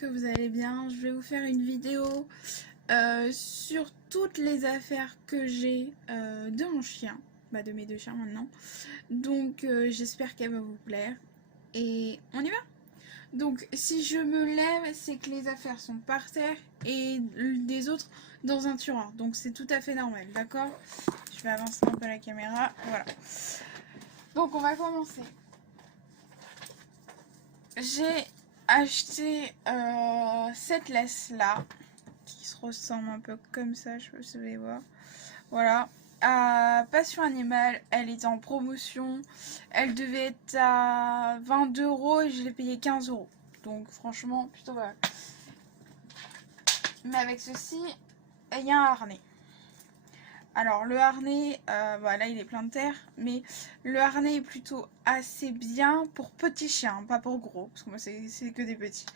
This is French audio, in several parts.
que vous allez bien. Je vais vous faire une vidéo sur toutes les affaires que j'ai de mon chien, de mes deux chiens maintenant. Donc j'espère qu'elle va vous plaire. Et on y va. Donc si je me lève, c'est que les affaires sont par terre et des autres dans un tiroir. Donc c'est tout à fait normal, d'accord? Je vais avancer un peu la caméra. Voilà. Donc on va commencer. J'ai acheté cette laisse là qui se ressemble un peu comme ça, je peux vous voir. Voilà. À Passion Animale, elle était en promotion. Elle devait être à 22 € et je l'ai payé 15 €. Donc franchement, plutôt pas mal. Mais avec ceci, il y a un harnais. Alors le harnais, là il est plein de terre, mais le harnais est plutôt assez bien pour petits chiens, pas pour gros, parce que moi c'est que des petits.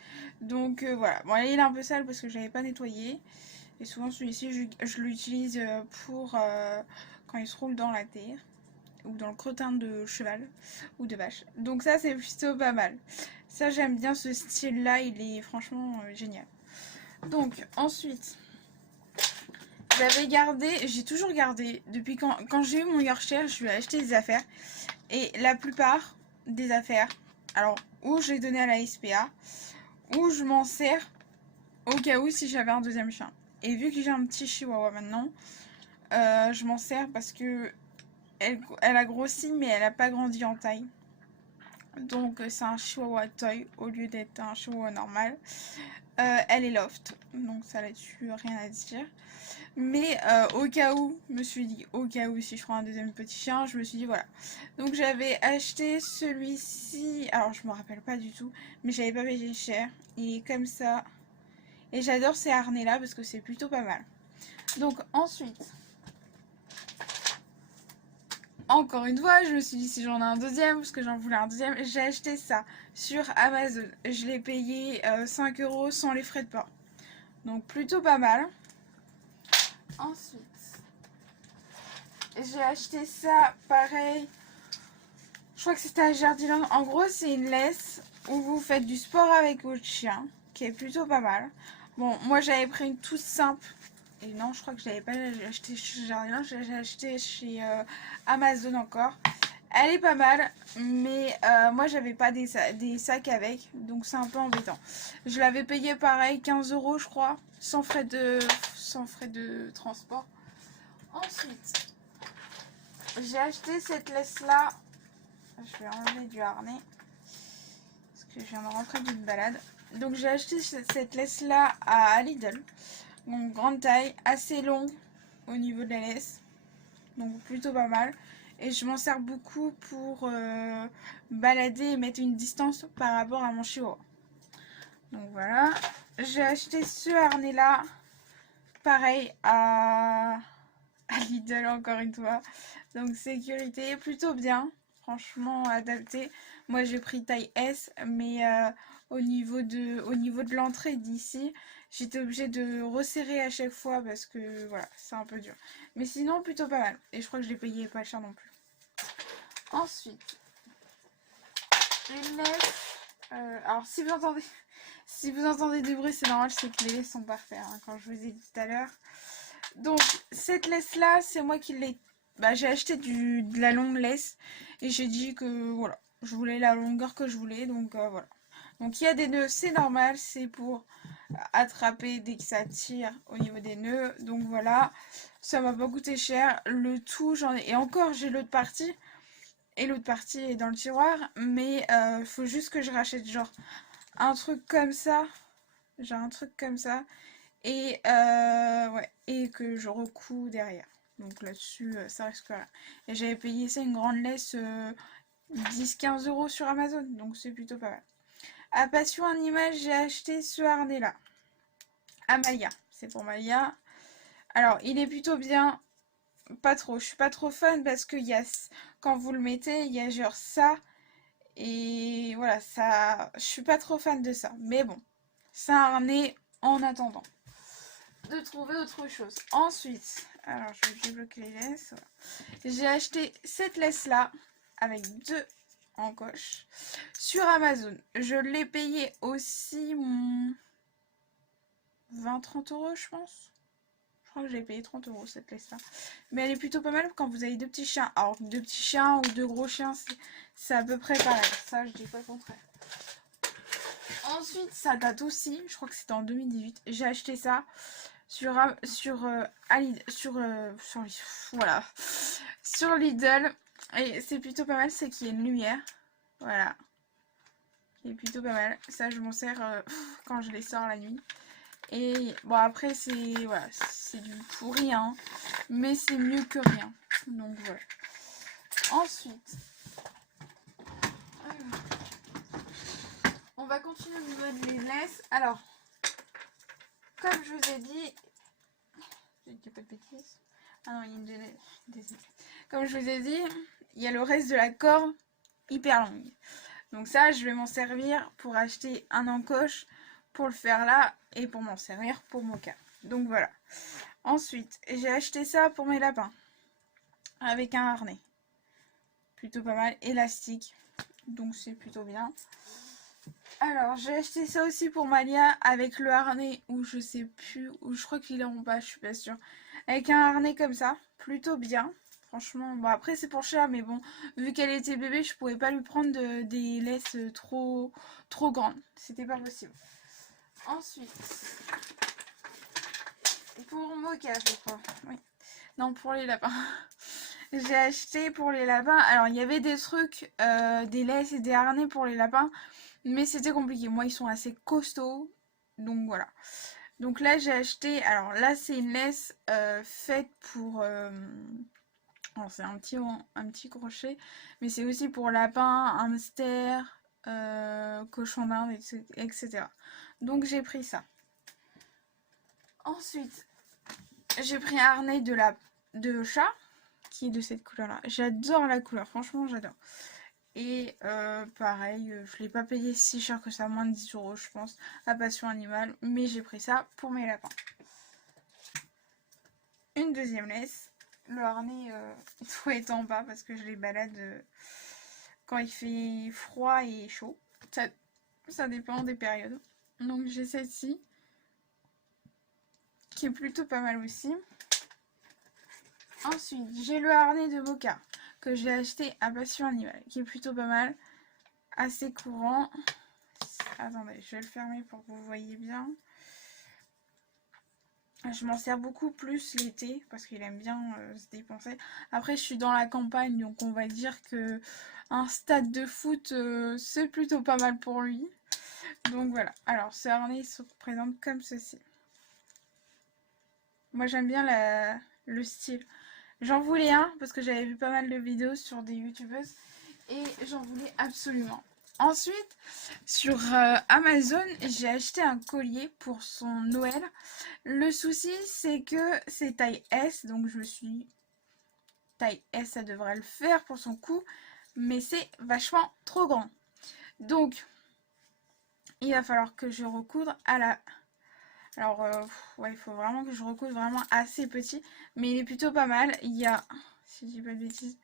Donc voilà, bon là il est un peu sale parce que je l'avais pas nettoyé, et souvent celui-ci je l'utilise pour quand il se roule dans la terre, ou dans le crottin de cheval, ou de vache. Donc ça c'est plutôt pas mal. Ça j'aime bien ce style là, il est franchement génial. Donc ensuite... J'avais gardé, j'ai toujours gardé, depuis quand j'ai eu mon Yorkshire, je lui ai acheté des affaires. Et la plupart des affaires, alors, ou je les donné à la SPA, ou je m'en sers au cas où si j'avais un deuxième chien. Et vu que j'ai un petit chihuahua maintenant, je m'en sers parce que elle a grossi, mais elle n'a pas grandi en taille. Donc c'est un chihuahua toy au lieu d'être un chihuahua normal. Elle est loft, donc ça là-dessus rien à dire. Mais au cas où, je me suis dit, au cas où si je prends un deuxième petit chien, je me suis dit voilà. Donc j'avais acheté celui-ci, alors je me rappelle pas du tout, mais j'avais pas payé cher. Il est comme ça. Et j'adore ces harnais là parce que c'est plutôt pas mal. Donc ensuite, encore une fois, je me suis dit si j'en ai un deuxième, parce que j'en voulais un deuxième, j'ai acheté ça sur Amazon. Je l'ai payé 5 € sans les frais de port. Donc plutôt pas mal. Ensuite, j'ai acheté ça pareil. Je crois que c'était à Jardiland. En gros, c'est une laisse où vous faites du sport avec votre chien, qui est plutôt pas mal. Bon, moi j'avais pris une toute simple. Et non, je crois que je l'avais pas acheté chez Jardiland, j'ai acheté chez Amazon encore. Elle est pas mal, mais moi j'avais pas des sacs avec, donc c'est un peu embêtant. Je l'avais payé pareil, 15 € je crois, sans frais de transport. Ensuite, j'ai acheté cette laisse là. Je vais enlever du harnais parce que je viens de rentrer d'une balade. Donc j'ai acheté cette laisse là à Lidl. Donc grande taille, assez longue au niveau de la laisse. Donc plutôt pas mal. Et je m'en sers beaucoup pour balader et mettre une distance par rapport à mon chihuahua. Donc voilà. J'ai acheté ce harnais là. Pareil à Lidl encore une fois. Donc sécurité plutôt bien. Franchement adapté. Moi j'ai pris taille S, mais au niveau de l'entrée d'ici, j'étais obligée de resserrer à chaque fois parce que voilà, c'est un peu dur. Mais sinon plutôt pas mal. Et je crois que je l'ai payé pas cher non plus. Ensuite, une laisse. Alors si vous entendez du bruit, c'est normal, c'est que les laisses sont parfaites, hein, quand je vous ai dit tout à l'heure. Donc cette laisse là, c'est moi qui l'ai. J'ai acheté de la longue laisse et j'ai dit que voilà, je voulais la longueur que je voulais, donc voilà. Donc il y a des nœuds, c'est normal, c'est pour attraper dès que ça tire au niveau des nœuds. Donc voilà, ça m'a pas coûté cher. Le tout, j'en ai. Et encore, j'ai l'autre partie. Et l'autre partie est dans le tiroir. Mais il faut juste que je rachète genre un truc comme ça. Genre un truc comme ça. Et ouais, et que je recoue derrière. Donc là-dessus, ça reste pas là. Et j'avais payé ça une grande laisse 10-15 € sur Amazon. Donc c'est plutôt pas mal. À Passion Animale, j'ai acheté ce harnais là. À Malia. C'est pour Malia. Alors, il est plutôt bien. Pas trop. Je suis pas trop fan parce que quand vous le mettez, il y a genre ça. Et voilà, ça. Je suis pas trop fan de ça. Mais bon, c'est un harnais en attendant de trouver autre chose. Ensuite, alors je vais débloquer les laisses. Voilà. J'ai acheté cette laisse là avec deux encoches sur Amazon. Je l'ai payé aussi 20-30 euros, je pense. Je crois que j'ai payé 30 euros cette laisse-là. Mais elle est plutôt pas mal quand vous avez deux petits chiens. Alors, deux petits chiens ou deux gros chiens, c'est à peu près pareil. Ça, je dis pas le contraire. Ensuite, ça date aussi. Je crois que c'était en 2018. J'ai acheté ça voilà, sur Lidl. Et c'est plutôt pas mal. C'est qu'il y a une lumière. Voilà. Qui est plutôt pas mal. Ça, je m'en sers quand je les sors la nuit. Et bon, après, c'est voilà, c'est du pourri, hein, mais c'est mieux que rien. Donc voilà. Ensuite, on va continuer au niveau de les laisses. Alors, comme je vous ai dit, je dis pas de bêtises. Ah non, il y a une désolée. Comme je vous ai dit, il y a le reste de la corde hyper longue. Donc ça, je vais m'en servir pour acheter un encoche pour le faire là et pour m'en servir pour mon cas. Donc voilà. Ensuite, j'ai acheté ça pour mes lapins avec un harnais. Plutôt pas mal, élastique. Donc c'est plutôt bien. Alors, j'ai acheté ça aussi pour Malia avec le harnais où je sais plus, où je crois qu'il est en bas, je suis pas sûre. Avec un harnais comme ça, plutôt bien. Franchement, bon après c'est pour cher, mais bon, vu qu'elle était bébé, je pouvais pas lui prendre des laisses trop grandes. C'était pas possible. Ensuite, pour Mocha, je crois. Oui. Non, pour les lapins. J'ai acheté pour les lapins. Alors, il y avait des trucs, des laisses et des harnais pour les lapins, mais c'était compliqué. Moi, ils sont assez costauds, donc voilà. Donc là, j'ai acheté. Alors là, c'est une laisse faite pour. Alors, c'est un petit crochet, mais c'est aussi pour lapin, hamster, cochon d'Inde, etc. Donc j'ai pris ça. Ensuite, j'ai pris un harnais de chat qui est de cette couleur là. J'adore la couleur, franchement j'adore. Et pareil, je l'ai pas payé si cher que ça, moins de 10 euros je pense, à Passion Animale, mais j'ai pris ça pour mes lapins. Une deuxième laisse. Le harnais doit être en bas parce que je les balade quand il fait froid et chaud. Ça dépend des périodes. Donc j'ai celle-ci qui est plutôt pas mal aussi. Ensuite, j'ai le harnais de Mocha que j'ai acheté à Passion Animale, qui est plutôt pas mal, assez courant. Attendez, je vais le fermer pour que vous voyez bien. Je m'en sers beaucoup plus l'été parce qu'il aime bien se dépenser. Après, je suis dans la campagne, donc on va dire que un stade de foot, c'est plutôt pas mal pour lui. Donc voilà. Alors, ce harnais se présente comme ceci. Moi, j'aime bien le style. J'en voulais un parce que j'avais vu pas mal de vidéos sur des youtubeuses et j'en voulais absolument. Ensuite, sur Amazon, j'ai acheté un collier pour son Noël. Le souci, c'est que c'est taille S, donc je me suis dit, taille S, ça devrait le faire pour son cou, mais c'est vachement trop grand. Donc, il va falloir que je recoudre à la... Alors, ouais, il faut vraiment que je recoudre vraiment assez petit, mais il est plutôt pas mal. Il y a, si je dis pas de bêtises,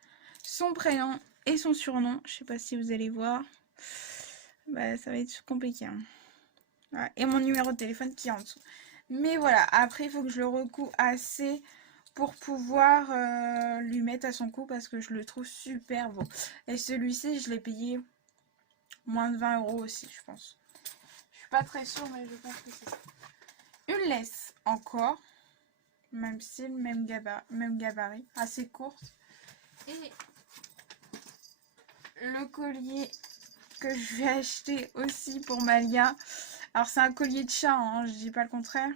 son prénom et son surnom. Je sais pas si vous allez voir. Bah, ça va être compliqué. Hein. Voilà. Et mon numéro de téléphone qui est en dessous. Mais voilà, après, il faut que je le recoue assez pour pouvoir lui mettre à son cou parce que je le trouve super beau. Et celui-ci, je l'ai payé moins de 20 euros aussi, je pense. Je suis pas très sûre, mais je pense que c'est ça. Une laisse encore, même style, même gabarit, assez courte. Et le collier que je vais acheter aussi pour Malia. Alors c'est un collier de chat, hein, je dis pas le contraire.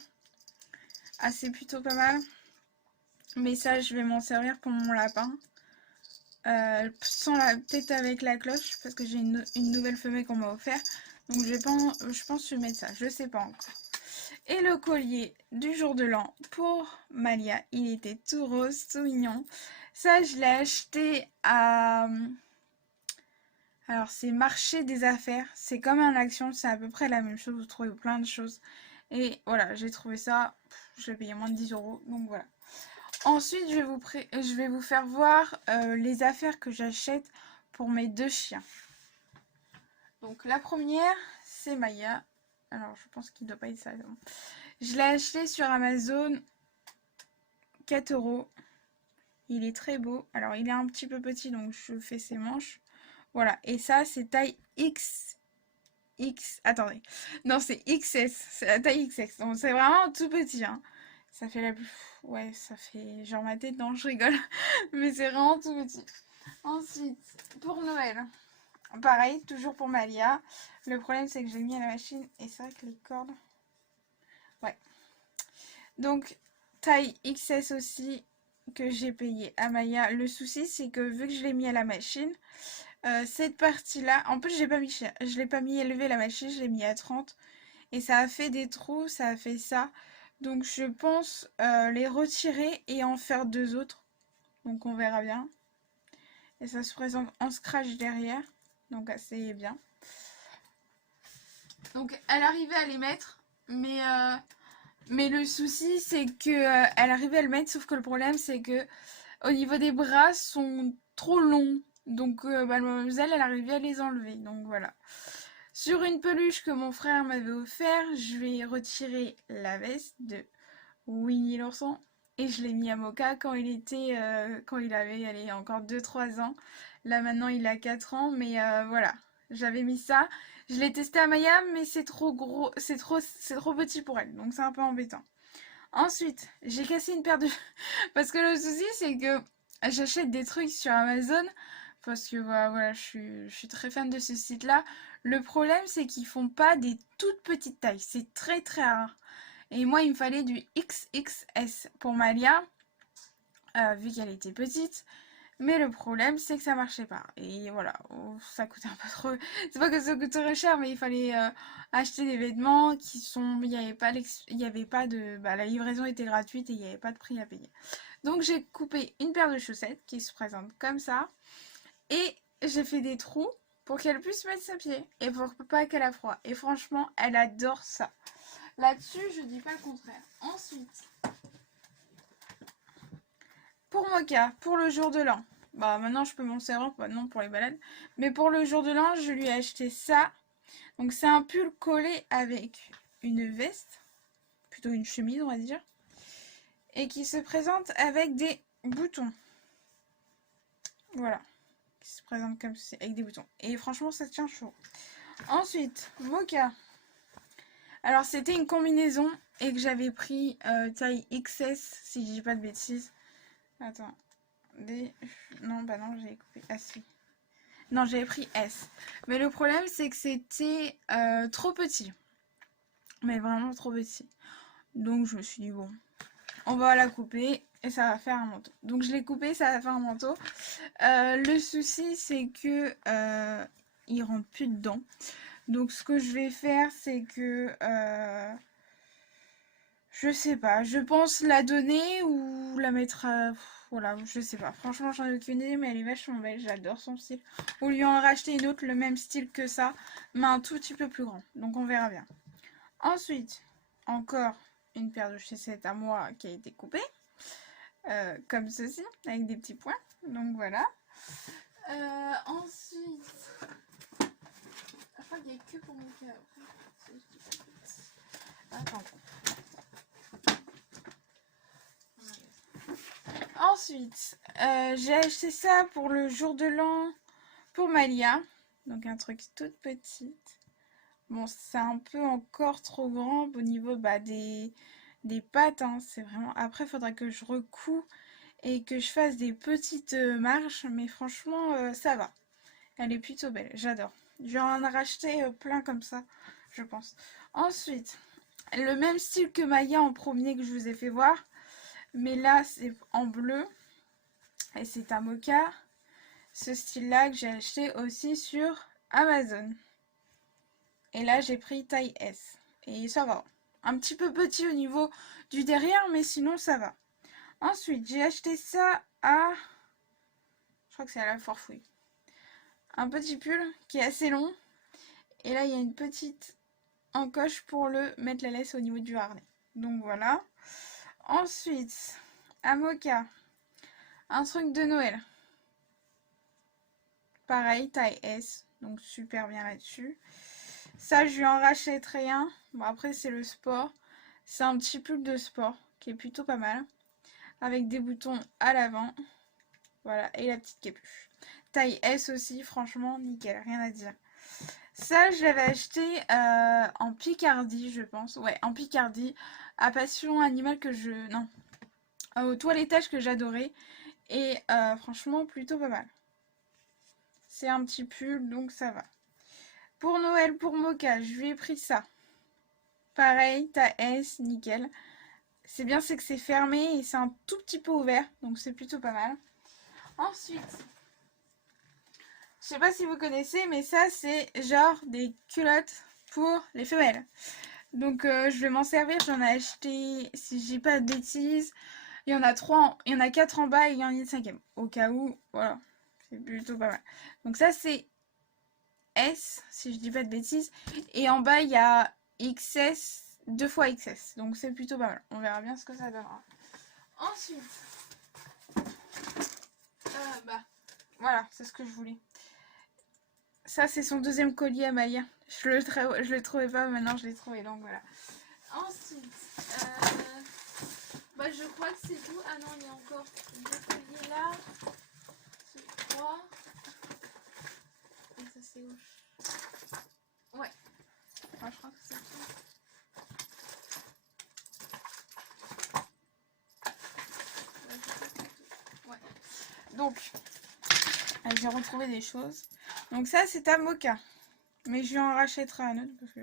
Assez plutôt pas mal. Mais ça, je vais m'en servir pour mon lapin. Peut-être avec la cloche, parce que j'ai une nouvelle femelle qu'on m'a offert. Donc je pense lui mettre ça, je sais pas encore. Et le collier du jour de l'an pour Malia, il était tout rose, tout mignon. Ça, je l'ai acheté à... Alors, c'est Marché des Affaires. C'est comme un Action, c'est à peu près la même chose. Vous trouvez plein de choses. Et voilà, j'ai trouvé ça. Je l'ai payé moins de 10 euros. Donc voilà. Ensuite, je vais vous faire voir les affaires que j'achète pour mes deux chiens. Donc la première, c'est Maya. Alors, je pense qu'il doit pas être ça. Non. Je l'ai acheté sur Amazon, 4 euros. Il est très beau. Alors, il est un petit peu petit, donc je fais ses manches. Voilà. Et ça, c'est taille X. Attendez. Non, c'est XS. C'est la taille XS. Donc, c'est vraiment tout petit, hein. Ça fait la plus... Ouais, ça fait genre ma tête. Non, je rigole. Mais c'est vraiment tout petit. Ensuite, pour Noël. Pareil, toujours pour Malia. Le problème, c'est que j'ai mis à la machine. Et c'est vrai que les cordes... Ouais. Donc, taille XS aussi, que j'ai payé à Maya. Le souci, c'est que vu que je l'ai mis à la machine, cette partie-là, en plus, je l'ai pas mis élevé la machine, je l'ai mis à 30. Et ça a fait des trous, ça a fait ça. Donc, je pense les retirer et en faire 2 autres. Donc, on verra bien. Et ça se présente en scratch derrière. Donc, assez bien. Donc, elle arrivait à les mettre. Mais le souci, c'est que elle arrivait à le mettre, sauf que le problème, c'est que au niveau des bras, sont trop longs. Donc, mademoiselle, elle arrivait à les enlever. Donc, voilà. Sur une peluche que mon frère m'avait offert, je vais retirer la veste de Winnie l'ourson. Et je l'ai mis à Mocha quand quand il avait allez, encore 2-3 ans. Là, maintenant, il a 4 ans. Mais voilà, j'avais mis ça. Je l'ai testé à Maya, mais c'est trop gros, c'est trop petit pour elle. Donc, c'est un peu embêtant. Ensuite, j'ai cassé une paire de... Parce que le souci, c'est que j'achète des trucs sur Amazon. Parce que voilà, je suis très fan de ce site-là. Le problème, c'est qu'ils font pas des toutes petites tailles. C'est très très rare. Et moi, il me fallait du XXS pour Malia, vu qu'elle était petite. Mais le problème, c'est que ça marchait pas. Et voilà, ça coûtait un peu trop. C'est pas que ça coûte très cher, mais il fallait acheter des vêtements qui sont. Il y avait pas de. Bah, la livraison était gratuite et il n'y avait pas de prix à payer. Donc j'ai coupé une paire de chaussettes qui se présente comme ça. Et j'ai fait des trous pour qu'elle puisse mettre ses pieds. Et pour pas qu'elle a froid. Et franchement, elle adore ça. Là-dessus, je dis pas le contraire. Ensuite, pour Mocha, pour le jour de l'an. Bah maintenant je peux m'en servir, maintenant pour les balades. Mais pour le jour de l'an, je lui ai acheté ça. Donc c'est un pull collé avec une veste. Plutôt une chemise on va dire. Et qui se présente avec des boutons. Voilà. Qui se présente comme ceci, avec des boutons. Et franchement ça tient chaud. Ensuite, Mocha. Alors c'était une combinaison et que j'avais pris taille XS si je dis pas de bêtises. Attends. Non, bah non, j'avais coupé. Ah si. Non, j'avais pris S. Mais le problème, c'est que c'était trop petit. Mais vraiment trop petit. Donc je me suis dit, bon, on va la couper et ça va faire un manteau. Donc je l'ai coupé, ça va faire un manteau. Le souci, c'est que il rentre plus dedans. Donc ce que je vais faire, c'est que... je sais pas, je pense la donner ou la mettre à... Voilà, je sais pas. Franchement, j'en ai aucune idée, mais elle est vachement belle. J'adore son style. Ou lui en racheter une autre, le même style que ça, mais un tout petit peu plus grand. Donc on verra bien. Ensuite, encore une paire de chaussettes à moi qui a été coupée. Comme ceci, avec des petits points. Donc voilà. Ensuite... Je crois qu'il n'y a que pour mon cas. Attends. Ensuite, j'ai acheté ça pour le jour de l'an pour Malia. Donc un truc toute petite. Bon, c'est un peu encore trop grand au niveau des pattes. Hein. C'est vraiment... Après, il faudra que je recoue et que je fasse des petites marches. Mais franchement, ça va. Elle est plutôt belle. J'adore. Je vais en racheter plein comme ça, je pense. Ensuite, le même style que Maya en premier que je vous ai fait voir. Mais là, c'est en bleu. Et c'est un mocha. Ce style-là que j'ai acheté aussi sur Amazon. Et là, j'ai pris taille S. Et ça va. Un petit peu petit au niveau du derrière, mais sinon, ça va. Ensuite, j'ai acheté ça à... Je crois que c'est à la Forfouille. Un petit pull qui est assez long. Et là, il y a une petite encoche pour le mettre la laisse au niveau du harnais. Donc voilà. Ensuite, à Mocha, un truc de Noël. Pareil, taille S. Donc super bien là-dessus. Ça, je lui en rachèterai un. Bon, après, c'est le sport. C'est un petit pull de sport qui est plutôt pas mal. Avec des boutons à l'avant. Voilà, et la petite capuche. Taille S aussi, franchement, nickel, rien à dire. Ça, je l'avais acheté en Picardie, je pense. Ouais, en Picardie. À Passion Animale que je... Non. Au toilettage que j'adorais. Et franchement, plutôt pas mal. C'est un petit pull, donc ça va. Pour Noël, pour Mocha, je lui ai pris ça. Pareil, taille S, nickel. C'est bien, c'est que c'est fermé et c'est un tout petit peu ouvert, donc c'est plutôt pas mal. Ensuite, je sais pas si vous connaissez, mais ça, c'est genre des culottes pour les femelles. Donc, je vais m'en servir. J'en ai acheté, si je dis pas de bêtises, il y en a 3, il y en a 4 en bas et il y en a une cinquième. Au cas où, voilà, c'est plutôt pas mal. Donc ça, c'est S, si je dis pas de bêtises. Et en bas, il y a XS, 2 fois XS. Donc c'est plutôt pas mal. On verra bien ce que ça donnera. Ensuite, bah, voilà, c'est ce que je voulais. Ça, c'est son deuxième collier à Maya. Je le trouvais pas, maintenant je l'ai trouvé, donc voilà. Ensuite, bah, je crois que c'est tout. Ah non, il y a encore deux colliers là. C'est 3. Et ça, c'est où? Ouais. Enfin, je crois que c'est tout. Ouais. Donc, j'ai retrouvé des choses. Donc ça, c'est à Mocha. Mais je lui en rachèterai un autre parce que...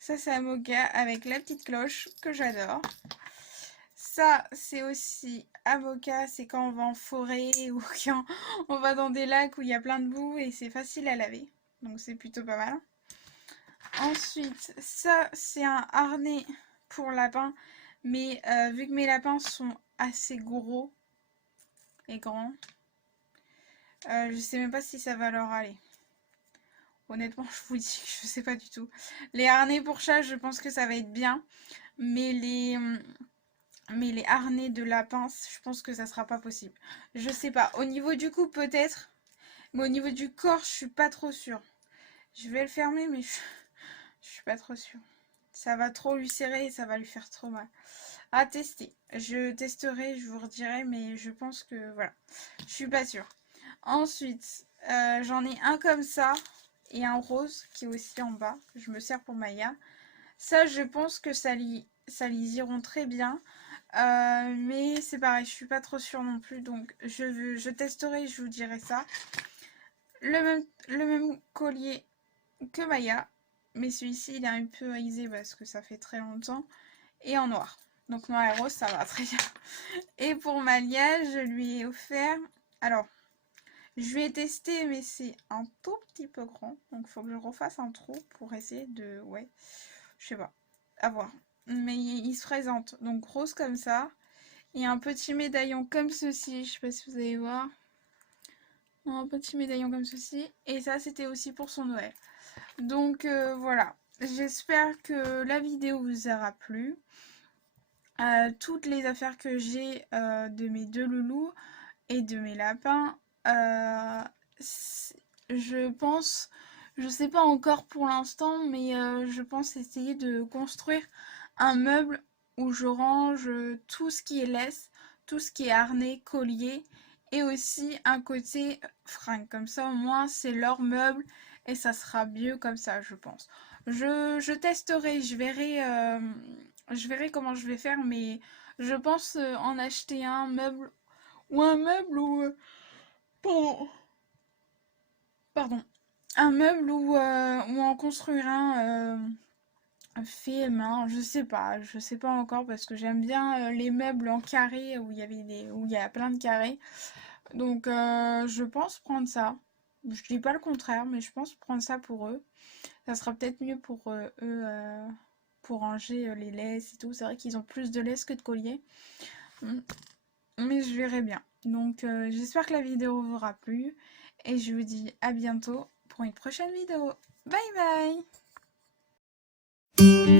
Ça, c'est à Mocha avec la petite cloche que j'adore. Ça, c'est aussi à Mocha. C'est quand on va en forêt ou quand on va dans des lacs où il y a plein de boue et c'est facile à laver. Donc, c'est plutôt pas mal. Ensuite, ça, c'est un harnais pour lapin. Mais vu que mes lapins sont assez gros et grands, je sais même pas si ça va leur aller. Honnêtement, je vous dis que je sais pas du tout. Les harnais pour chat, je pense que ça va être bien. Mais les harnais de lapin, je pense que ça sera pas possible. Je sais pas. Au niveau du cou, peut-être. Mais au niveau du corps, je suis pas trop sûre. Je vais le fermer, mais je suis pas trop sûre. Ça va trop lui serrer et ça va lui faire trop mal. À tester. Je testerai, je vous redirai, mais je pense que voilà. Je suis pas sûre. Ensuite, j'en ai un comme ça et un rose qui est aussi en bas. Je me sers pour Maya. Ça, je pense que ça les iront très bien. Mais c'est pareil, je suis pas trop sûre non plus. Donc, je testerai et je vous dirai ça. Le même collier que Maya. Mais celui-ci, il est un peu aisé parce que ça fait très longtemps. Et en noir. Donc, noir et rose, ça va très bien. Et pour Malia, je lui ai offert... Alors, je lui ai testé, mais c'est un tout petit peu grand. Donc, il faut que je refasse un trou pour essayer de... Ouais, je sais pas. À voir. Mais il se présente. Donc, rose comme ça. Et un petit médaillon comme ceci. Je sais pas si vous allez voir. Un petit médaillon comme ceci. Et ça, c'était aussi pour son Noël. Donc, voilà. J'espère que la vidéo vous aura plu. Toutes les affaires que j'ai de mes deux loulous et de mes lapins, je pense, je sais pas encore pour l'instant, mais je pense essayer de construire un meuble où je range tout ce qui est laisse, tout ce qui est harnais, collier et aussi un côté fringue. Comme ça, au moins, c'est leur meuble et ça sera mieux comme ça, je pense. Je testerai, je verrai comment je vais faire, mais je pense en acheter un meuble ou un meuble ou pardon, pardon, un meuble ou en construire un fait main. Je sais pas encore parce que j'aime bien les meubles en carré où il y a plein de carrés. Donc je pense prendre ça. Je dis pas le contraire, mais je pense prendre ça pour eux. Ça sera peut-être mieux pour eux. Pour ranger les laisses et tout. C'est vrai qu'ils ont plus de laisse que de collier. Mais je verrai bien. Donc j'espère que la vidéo vous aura plu. Et je vous dis à bientôt pour une prochaine vidéo. Bye bye!